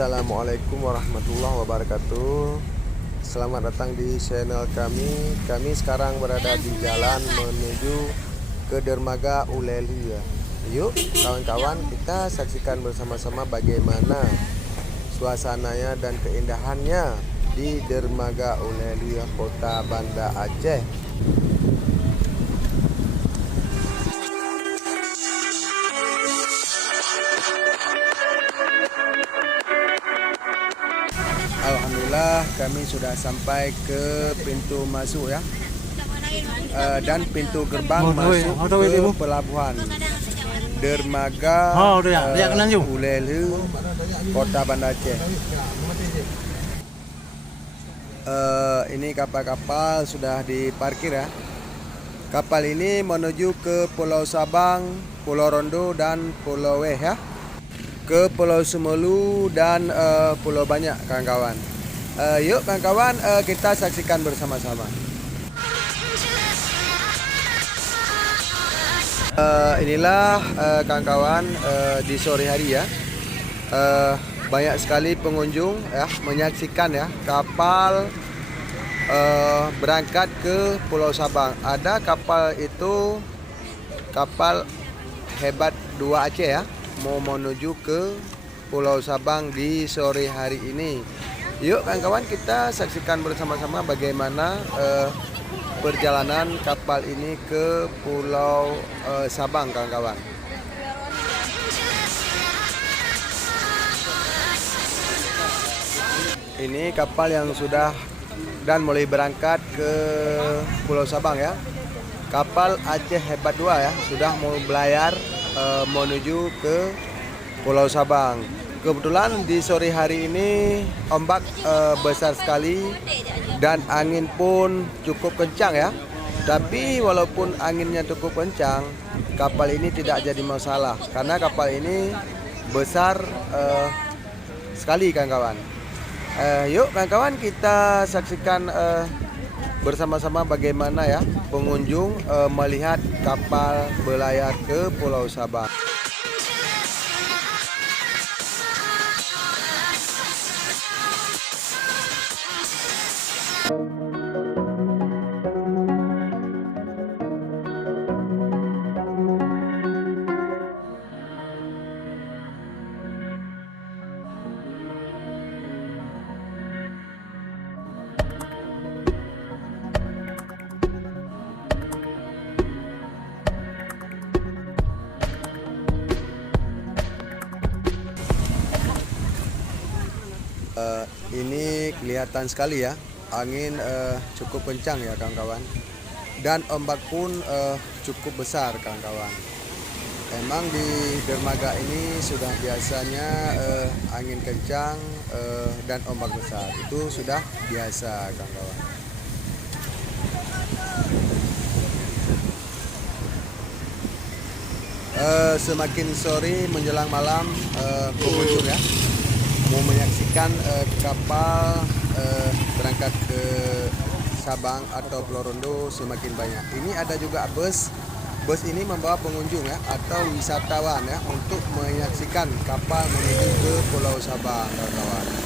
Assalamualaikum warahmatullahi wabarakatuh. Selamat datang di channel kami. Kami sekarang berada di jalan menuju ke dermaga Ulelia. Yuk kawan-kawan, kita saksikan bersama-sama bagaimana suasananya dan keindahannya di dermaga Ulelia, Kota Banda Aceh. Alhamdulillah kami sudah sampai ke pintu masuk ya, dan pintu gerbang masuk ke pelabuhan dermaga Ulelia, Kota Banda Aceh. Ini kapal-kapal sudah diparkir ya. Kapal ini menuju ke Pulau Sabang, Pulau Rondo dan Pulau Weh ya, ke Pulau Semelu dan Pulau Banyak kawan-kawan. Yuk kawan-kawan, kita saksikan bersama-sama. Inilah kawan-kawan di sore hari ya, banyak sekali pengunjung ya menyaksikan ya kapal berangkat ke Pulau Sabang. Ada kapal itu kapal Hebat 2 Aceh ya, mau menuju ke Pulau Sabang di sore hari ini. Yuk kawan-kawan, kita saksikan bersama-sama bagaimana perjalanan kapal ini ke Pulau Sabang kawan-kawan. Ini kapal yang sudah dan mulai berangkat ke Pulau Sabang ya. Kapal Aceh Hebat 2 ya, sudah mau belayar menuju ke Pulau Sabang. Kebetulan di sore hari ini ombak besar sekali dan angin pun cukup kencang ya. Tapi walaupun anginnya cukup kencang, kapal ini tidak jadi masalah karena kapal ini besar sekali kawan-kawan. Yuk kawan-kawan, kita saksikan bersama-sama bagaimana ya pengunjung melihat kapal berlayar ke Pulau Sabang. Ini kelihatan sekali ya, angin cukup kencang ya kawan-kawan, dan ombak pun cukup besar kawan-kawan. Emang di dermaga ini sudah biasanya angin kencang dan ombak besar, itu sudah biasa kawan-kawan. Semakin sore menjelang malam, pengunjung ya mau menyaksikan kapal berangkat ke Sabang atau Pulau Rondo semakin banyak. Ini ada juga bus ini membawa pengunjung ya atau wisatawan ya untuk menyaksikan kapal menuju ke Pulau Sabang kawan-kawan.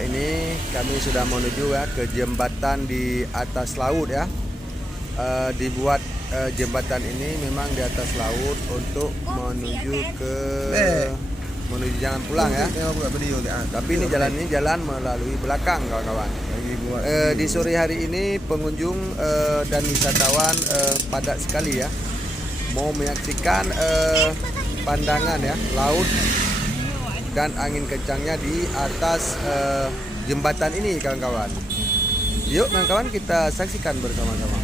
Ini kami sudah menuju ya ke jembatan di atas laut ya. Dibuat jembatan ini memang di atas laut untuk menuju jalan pulang ya. Tapi ini jalan melalui belakang kawan-kawan. Di sore hari ini pengunjung dan wisatawan padat sekali ya, mau menyaksikan pandangan ya laut dan angin kencangnya di atas jembatan ini kawan-kawan. Yuk kawan-kawan, kita saksikan bersama-sama.